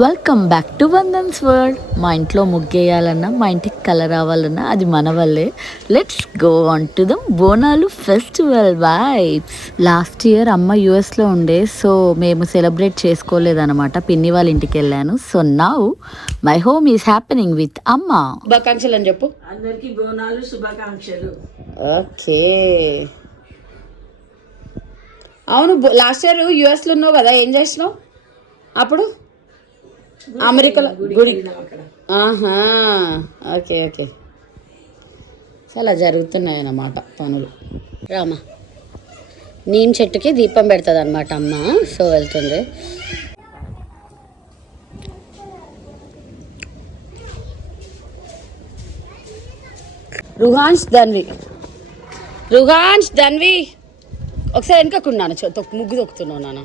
Welcome back to Vandan's world. మా ఇంట్లో ముగ్గేయాలన్నా మా ఇంటికి కలర్ రావాలన్నా అది మన వల్లే. Let's go on to the Bonalu festival vibes. Last year అమ్మ యుఎస్లో ఉండే, సో మేము సెలబ్రేట్ చేసుకోలేదన్నమాట. పిన్ని వాళ్ళ ఇంటికి వెళ్ళాను. So now my home is happening with అమ్మ. శుభాకాంక్షలు అని చెప్పు అందరికి బోనాలు శుభాకాంక్షలు. ఓకే. అవును, లాస్ట్ ఇయర్ యుఎస్లో ఉన్నావు కదా, ఏం చేసినావు అప్పుడు? అమెరికాలో గుడి. ఆహా, ఓకే ఓకే. చాలా జరుగుతున్నాయి అన్నమాట పనులు. రామా నీమ్ చెట్టుకి దీపం పెడుతుంది అనమాట అమ్మ. సో వెళ్తుంది. రుహాన్స్ ధన్వి ఒకసారి వెనకకున్నాను. ముగ్గు తొక్కుతున్నావు నాన్న.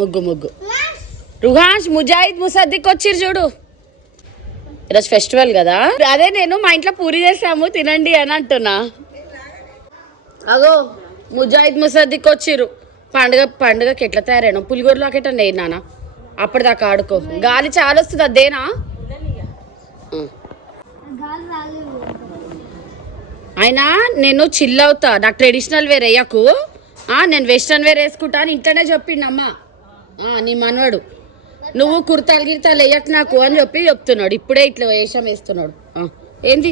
ముగ్గు రుహాన్స్ ముజాహిద్ ముసద్దిక్ వచ్చిర్రు చూడు. ఈరోజు ఫెస్టివల్ కదా, అదే నేను మా ఇంట్లో పూరి చేసాము తినండి అని అంటున్నా. అగో ముజాహిద్ ముసద్దిక్ వచ్చిర్రు. పండుగకి ఎట్లా తయారైనా పులిగోరలోకి ఎట్లా నేను నాన్న అప్పటిదాకా ఆడుకో. గాలి చాలా వస్తుంది, అదేనా? అయినా నేను చిల్ అవుతా, నాకు ట్రెడిషనల్ వేర్ వేయకు, నేను వెస్ట్రన్ వేర్ వేసుకుంటా అని ఇంట్లోనే చెప్పిండమ్మా నీ మనవాడు. నువ్వు కుర్తాలు గిర్తాలు వేయకు నాకు అని చెప్తున్నాడు. ఇప్పుడే ఇట్లా వేషం వేస్తున్నాడు. ఏంది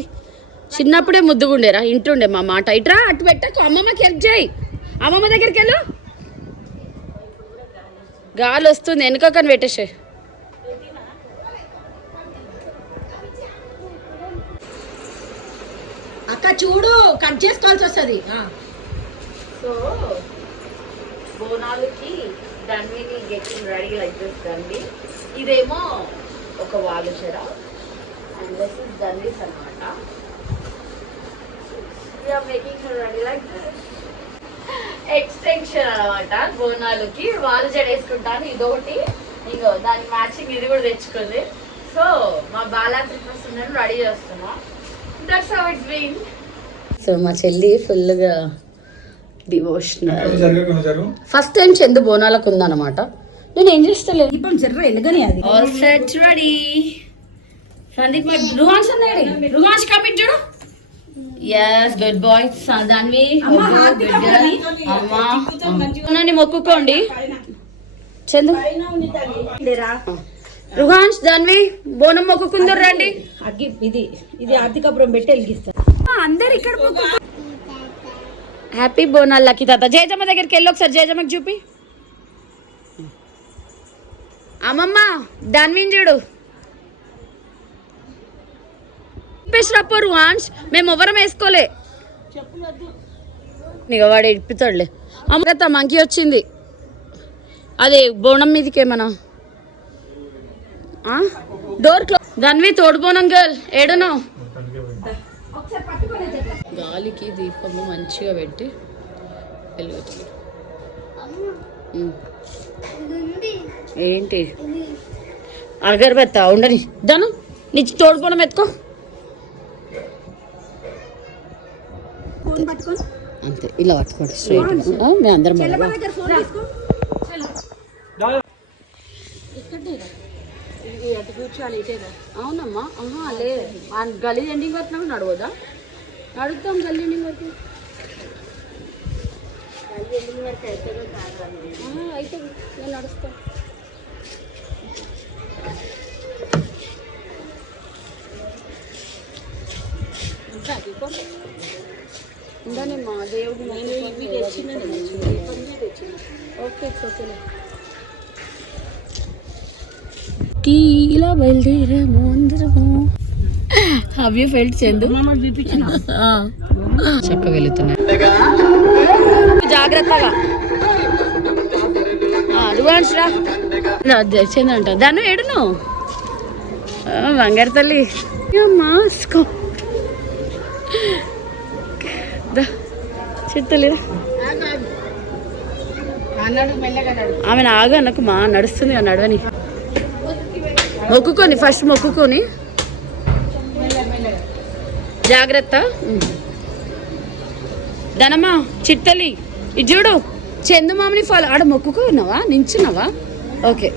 చిన్నప్పుడే ముద్దుగుండేరా, ఇంటుండే మా మాట. ఇట్రా అటు పెట్టకు, అమ్మమ్మకి హెల్ప్ చేయి. అమ్మమ్మ దగ్గరికి వెళ్ళు. గాలి వస్తుంది, వెనుకని పెట్టేసే. అక్క చూడు, కట్ చేసుకోవాల్సి వస్తుంది. సో బోనాలకి ధన్విని getting ready like this. Dhanvi ఇదేమో ఒక వాళ్ళు చెడ అండ్ దిస్ ఇస్ ధన్విస్ అనమాట. We are making her ready like this. Extension అనమాట బోనాలకి. వాళ్ళు చెడ వేసుకుంటాను, ఇదొకటి. ఇంకో దానికి మ్యాచింగ్ ఇది కూడా తెచ్చుకుంది. సో మా బాలాత్రి ప్రస్తుతం రెడీ చేస్తున్నా. That's how it's been. So మా చెల్లి ఫుల్గా డివోషనల్. ఫస్ట్ టైం చందు బోనాలకు ఉందన్నమాట. నేను ఏం చేస్తలేదు. దీపం చెర్ర ఎలుగని అది. All set ready. Sandeep Ruhans అన్నాడు. రుహాన్స్ కమిట్ చూడు. yes good boy. ధన్వి అమ్మ మొక్కుకోండి. చందు రుహాన్స్ ధన్వి బోనం మొక్కుకుందరు రండి. ఇది ఆర్థికపురం పెట్టి వెలిగిస్తారు అందరు ఇక్కడ. హ్యాపీ బోనాలు లక్కీ తాత. జయజమ్మ దగ్గరికి వెళ్ళి ఒకసారి జయజమ్మకి చూపి. అమ్మమ్మ ధన్విన్ చూడు. చెప్పేసినప్పుడు వాన్స్ మేము ఎవరం వేసుకోలే. నీకు వాడు ఇప్పుతాడులే. అమ్మ మంకీ వచ్చింది. అదే బోనం మీదకి ఏమన్నా డోర్ క్లోజ్. ధన్వి తోడు బోనం గర్ల్ ఏడునో. గాలికి దీపము మంచిగా పెట్టి వెలుగుతుంది. ఏంటి అగరబత్తా ఉండని దాను నిచ్చి తోడుకోవడం ఎత్తుకో. అంతే ఇలా పట్టుకోండి స్ట్రైట్. మేము అందరం అవునమ్మా. లే గల్లీ ఎండింగ్ వరకు నడవదా? అడుగుతాం గల్లీ ఎండింగ్ వరకు. అయితే నేను నడుస్తాను. ఉండనమ్మా దేవుడు ఓకే ఓకేలే. ఇలా బయలుదేరాము అందరము. Have you felt Chandu? చక్క వెళుతున్నాయి జాగ్రత్తగా. అడ్వాన్స్ రా చందంట. దాన్ని ఏడును బంగారు తల్లి. మాస్కో చెట్టలేరా ఆమె ఆగా నాకు మా నడుస్తుంది నడవని. మొక్కుకొని ఫస్ట్ మొక్కుకొని జాగ్రత్త. ధనమ్మా చిట్టలి ఇది చూడు. చందమామని ఫాలో ఆడ మొక్కుకున్నావా? నించున్నావా? ఓకే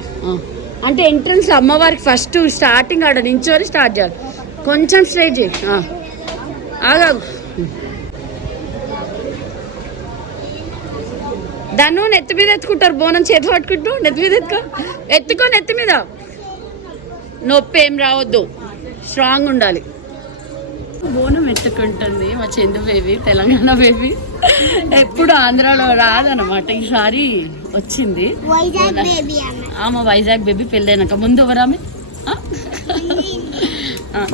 అంటే ఎంట్రన్స్ అమ్మవారికి ఫస్ట్ స్టార్టింగ్ ఆడ నించోని స్టార్ట్ చేయాలి. కొంచెం స్ట్రైట్ చేయి. ఆగాగు. దాన్ని నెత్తి మీద ఎత్తుకుంటారు. బోనం చేతి పట్టుకుంటూ నెత్తి మీద ఎత్తుకో నెత్తి మీద. నొప్పి ఏం రావద్దు, స్ట్రాంగ్ ఉండాలి. బోనం ఎత్తుకుంటుంది మా చందు బేబీ, తెలంగాణ బేబీ. ఎప్పుడు ఆంధ్రాలో రాదనమాట, ఈసారి వచ్చింది. ఆమె వైజాగ్ బేబీ. పెళ్ళైనాక ముందు ఎవరామె?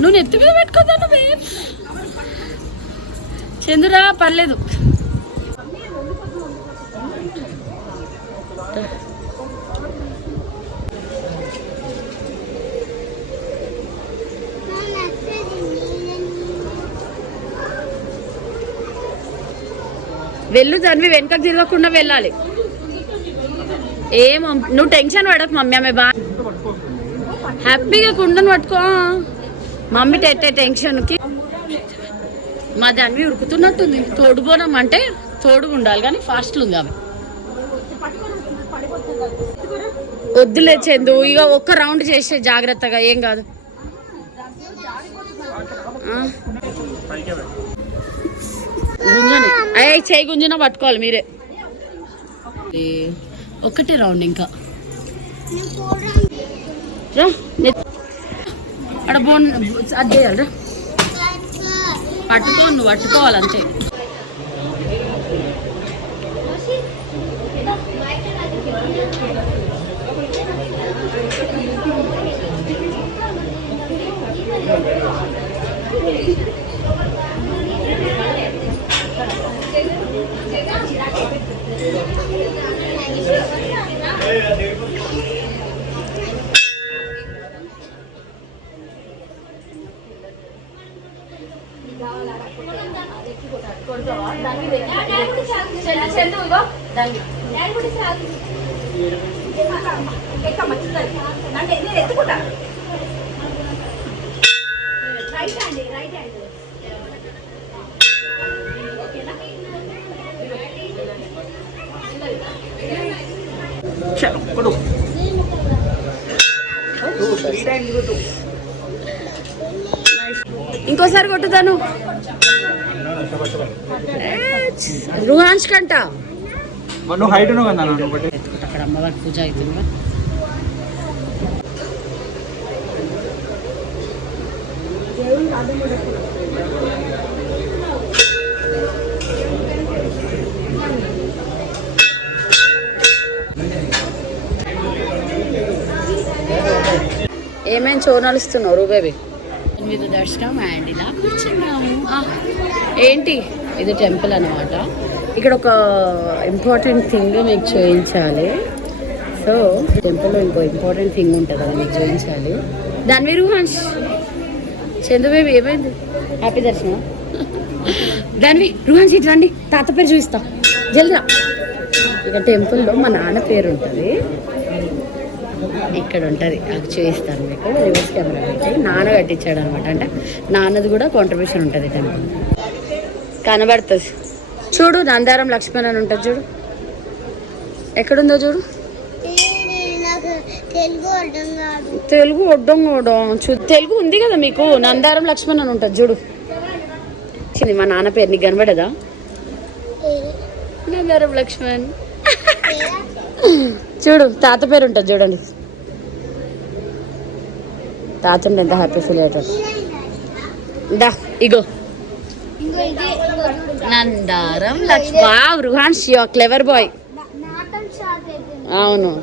నువ్వు నెత్తి మీద పెట్టుకోదాను బేబ్. చందురా పర్లేదు. వెళ్ళు దాన్ని, వెనకకు తిరగకుండా వెళ్ళాలి. ఏమో నువ్వు టెన్షన్ పడకు మమ్మీ. ఆమె బాగా హ్యాపీగా కుండను పట్టుకో. మమ్మీ టెన్షన్కి మా దాన్ని ఉరుకుతున్నట్టుంది. తోడుపోవడం అంటే తోడుగా ఉండాలి కానీ ఫాస్ట్లు ఉంది ఆమె. వద్దులే చందు, ఇక ఒక్క రౌండ్ చేసే జాగ్రత్తగా, ఏం కాదు. గుంజని అయ్యి చేయి గుంజన పట్టుకోవాలి మీరే. ఒకటే రౌండ్ ఇంకా అక్కడ బోన్ అది చేయాలి. పట్టుకో, నువ్వు పట్టుకోవాలి అంతే. ఇంకోసారి కొట్టుతాను. రుహాన్స్ కంట అక్కడ అమ్మవారి పూజ అవుతుంది. ఏమేమి చోనలుస్తున్నావు బేబీ? మీద దర్శనం అండ్ ఇలా కూర్చున్నాము. ఏంటి ఇది టెంపుల్ అనమాట. ఇక్కడ ఒక ఇంపార్టెంట్ థింగ్ మీకు చూపించాలి. సో టెంపుల్లో ఇంకో ఇంపార్టెంట్ థింగ్ ఉంటుంది, అది మీకు చూపించాలి. దాని మీరు చందు బేబీ ఏమైంది? హ్యాపీ దర్శనం. దానివి రుహాన్స్ ఇటు రండి, తాత పేరు చూపిస్తా జల్దిరా. ఇక టెంపుల్లో మా నాన్న పేరు ఉంటుంది, ఇక్కడ ఉంటుంది. అది చూపిస్తాను మీకు. రివర్స్ కెమెరా పెట్టి నాన్న కట్టించాడు అనమాట. అంటే నాన్నది కూడా కాంట్రిబ్యూషన్ ఉంటుంది టెంపుల్. కనబడుతుంది చూడు, నందారం లక్ష్మణ్ అని ఉంటుంది చూడు. ఎక్కడుందో చూడు. తెలుగు అడ్డం కూడా తెలుగు ఉంది కదా మీకు. నందారం లక్ష్మణ్ అని ఉంటుంది చూడు. మా నాన్న పేరు నీకు కనబడదా? నందారం లక్ష్మణ్. చూడు తాత పేరు ఉంటుంది చూడండి. తాతండి ఎంత హ్యాపీ ఫీల్ అవుతాడు. దా ఇగో Nandaram Laxman. Wow Ruhans, you are clever boy. అవును.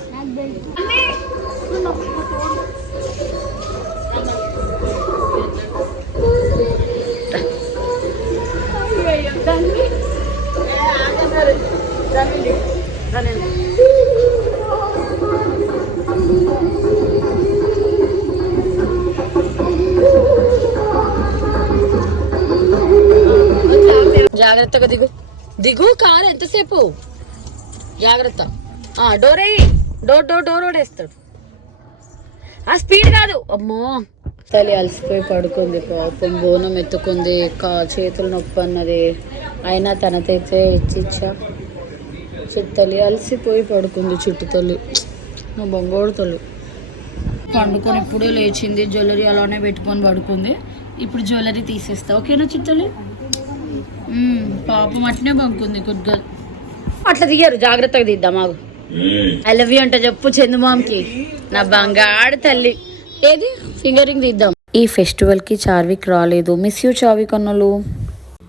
జాగ్రత్తగా దిగు దిగు. కారు ఎంతసేపు? జాగ్రత్త. డోర్ అయ్యి డోర్ ఓడేస్తాడు. ఆ స్పీడ్ కాదు. అమ్మో తల్లి అలసిపోయి పడుకుంది పాపం. బోనం ఎత్తుకుంది, చేతులు నొప్పి అన్నది. అయినా తనతైతే ఇచ్చిచ్చా. చిత్తలి అలసిపోయి పడుకుంది. చుట్టు తల్లి, నా బొంగోడు తల్లి. పండుకొని ఇప్పుడే లేచింది, జ్యువెలరీ అలానే పెట్టుకొని పడుకుంది. ఇప్పుడు జ్యువెలరీ తీసేస్తా, ఓకేనా చిత్తలి? పాపం అట్నే బంకుంది గుడ్ గర్ల్. అట్లా తీయరు, జాగ్రత్తగా తీద్దాం. మాకు ఐ లవ్ యూ అంటే చెప్పు చందుమామ్కి, నా బంగారు తల్లి. ఏది ఫింగరింగ్ తీద్దాం. ఈ ఫెస్టివల్కి చార్విక్ రాలేదు, మిస్ యూ చార్విక్ అన్నలు.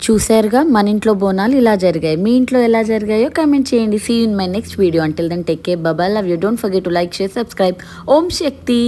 చూసారుగా మన ఇంట్లో బోనాలు ఇలా జరిగాయి. మీ ఇంట్లో ఎలా జరిగాయో కామెంట్ చేయండి. See you in my next video. Until then take care, bye, love you. Don't forget to like, share, subscribe. Om Shakti.